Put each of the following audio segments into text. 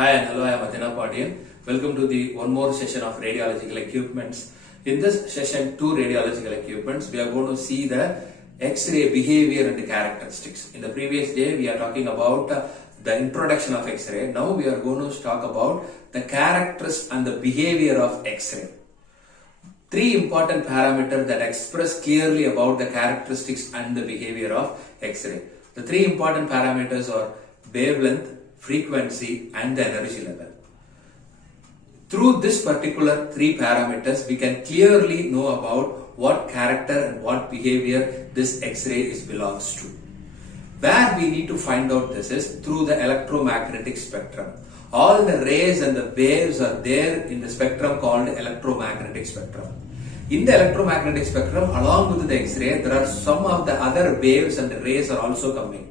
Hi and hello, I am ATHEENAPANDIAN. Welcome to the one more session of radiological equipments. In this session, two radiological equipments, we are going to see the X-ray behavior and characteristics. In the previous day, we are talking about the introduction of X-ray. Now we are going to talk about the characteristics and the behavior of X-ray. Three important parameters that express clearly about the characteristics and the behavior of X-ray. The three important parameters are wavelength, frequency and the energy level. Through this particular three parameters, we can clearly know about what character and what behavior this X-ray belongs to. Where we need to find out this is through the electromagnetic spectrum. All the rays and the waves are there in the spectrum called electromagnetic spectrum. In the electromagnetic spectrum, along with the X-ray, there are some of the other waves and the rays are also coming.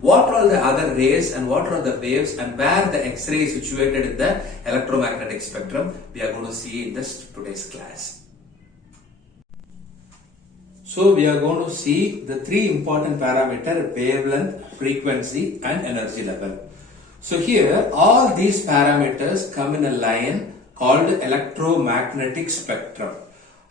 What are the other rays and what are the waves and where the X-ray is situated in the electromagnetic spectrum, we are going to see in today's class. So we are going to see the three important parameters: wavelength, frequency and energy level. So here all these parameters come in a line called electromagnetic spectrum.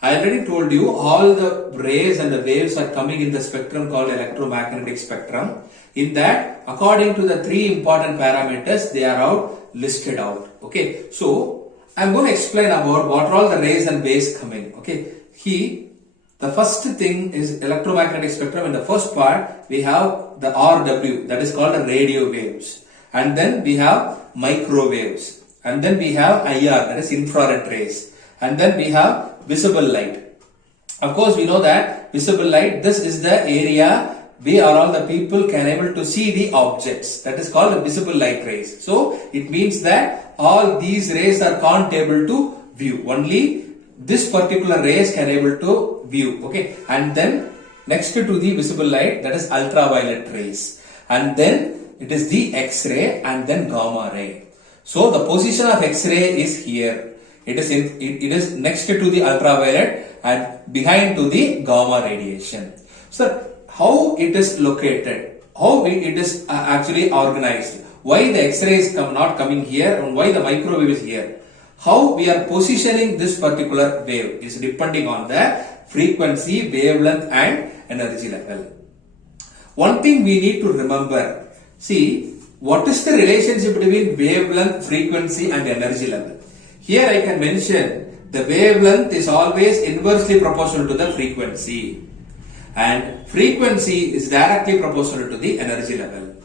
I already told you all the rays and the waves are coming in the spectrum called electromagnetic spectrum. In that, according to the three important parameters, they are listed out. Okay, so I am going to explain about what are all the rays and waves coming. Okay, the first thing is electromagnetic spectrum. In the first part, we have the RW, that is called the radio waves, and then we have microwaves, and then we have IR, that is infrared rays, and then we have visible light. Of course, we know that visible light, this is the area we or all the people can able to see the objects. That is called visible light rays. So it means that all these rays are can't able to view. Only this particular rays can able to view. Okay, and then next to the visible light, that is ultraviolet rays, and then it is the X-ray and then gamma ray. So the position of X-ray is here. It is next to the ultraviolet and behind to the gamma radiation. So how it is located, how it is actually organized, why the X-ray is not coming here and why the microwave is here. How we are positioning this particular wave is depending on the frequency, wavelength and energy level. One thing we need to remember, see what is the relationship between wavelength, frequency and energy level. Here I can mention the wavelength is always inversely proportional to the frequency and frequency is directly proportional to the energy level.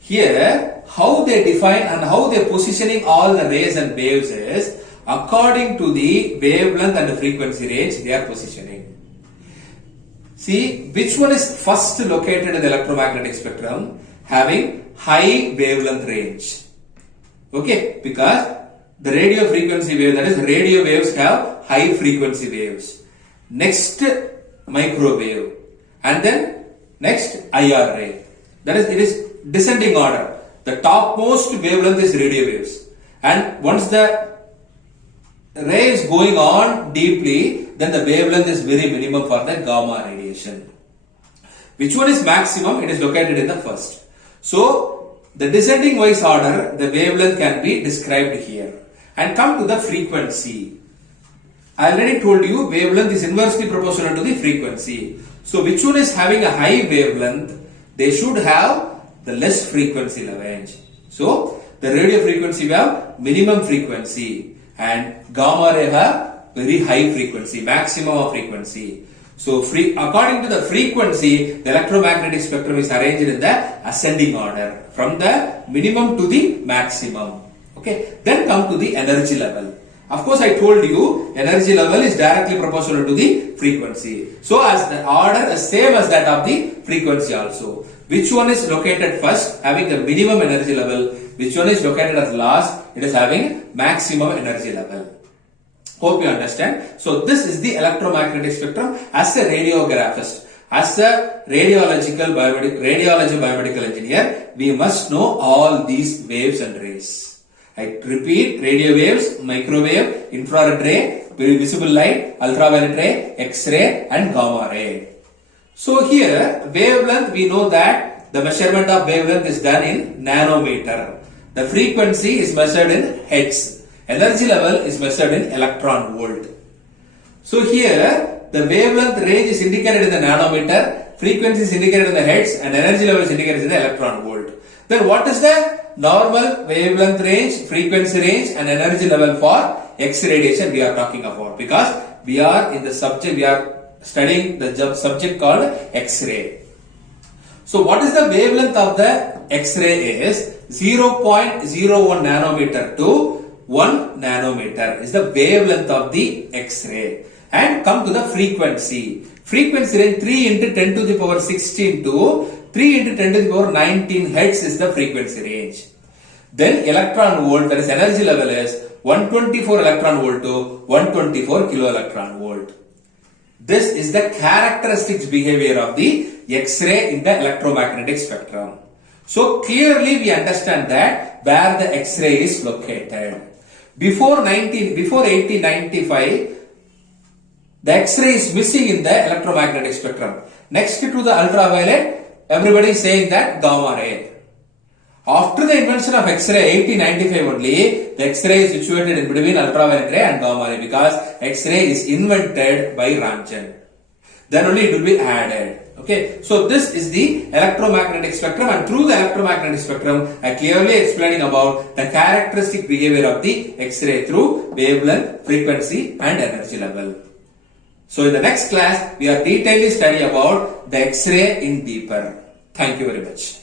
Here how they define and how they are positioning all the rays and waves is according to the wavelength and the frequency range they are positioning. See which one is first located in the electromagnetic spectrum, having high wavelength range. Okay, because the radio frequency wave, that is radio waves have high frequency waves. Next microwave and then next IR ray. That is, it is descending order. The topmost wavelength is radio waves, and once the ray is going on deeply, then the wavelength is very minimum for the gamma radiation. Which one is maximum? It is located in the first. So the descending wise order, the wavelength can be described here. And come to the frequency. I already told you wavelength is inversely proportional to the frequency. So which one is having a high wavelength? They should have the less frequency range. So the radio frequency will have minimum frequency and gamma ray have very high frequency, maximum of frequency. So according to the frequency, the electromagnetic spectrum is arranged in the ascending order from the minimum to the maximum. Okay, then come to the energy level. Of course, I told you energy level is directly proportional to the frequency. So as the order is same as that of the frequency also. Which one is located first, having the minimum energy level? Which one is located as last? It is having maximum energy level. Hope you understand. So this is the electromagnetic spectrum. As a radiographist, as a radiology biomedical engineer, we must know all these waves and rays. I repeat: radio waves, microwave, infrared ray, visible light, ultraviolet ray, X-ray and gamma ray. So here wavelength, we know that the measurement of wavelength is done in nanometer. The frequency is measured in hertz. Energy level is measured in electron volt. So here the wavelength range is indicated in the nanometer, frequency is indicated in the hertz, and energy level is indicated in the electron volt. Then what is the normal wavelength range, frequency range, and energy level for X radiation we are talking about? Because we are in the subject, we are studying the subject called X-ray. So what is the wavelength of the X-ray is 0.01 nanometer to 1 nanometer is the wavelength of the X-ray. And come to the frequency. Frequency range 3 into 10 to the power 16 to 3 into 10 to the power 19 hertz is the frequency range. Then electron volt, that is energy level, is 124 electron volt to 124 kilo electron volt. This is the characteristics behavior of the X-ray in the electromagnetic spectrum. So clearly we understand that where the X-ray is located. Before 1895, the X-ray is missing in the electromagnetic spectrum. Next to the ultraviolet, everybody is saying that gamma ray. After the invention of X-ray, 1895 only, the X-ray is situated in between ultraviolet ray and gamma ray because X-ray is invented by Ramjan. Then only it will be added. Okay, so this is the electromagnetic spectrum, and through the electromagnetic spectrum, I clearly explaining about the characteristic behavior of the X-ray through wavelength, frequency, and energy level. So in the next class, we are detailedly study about the X-ray in deeper. Thank you very much.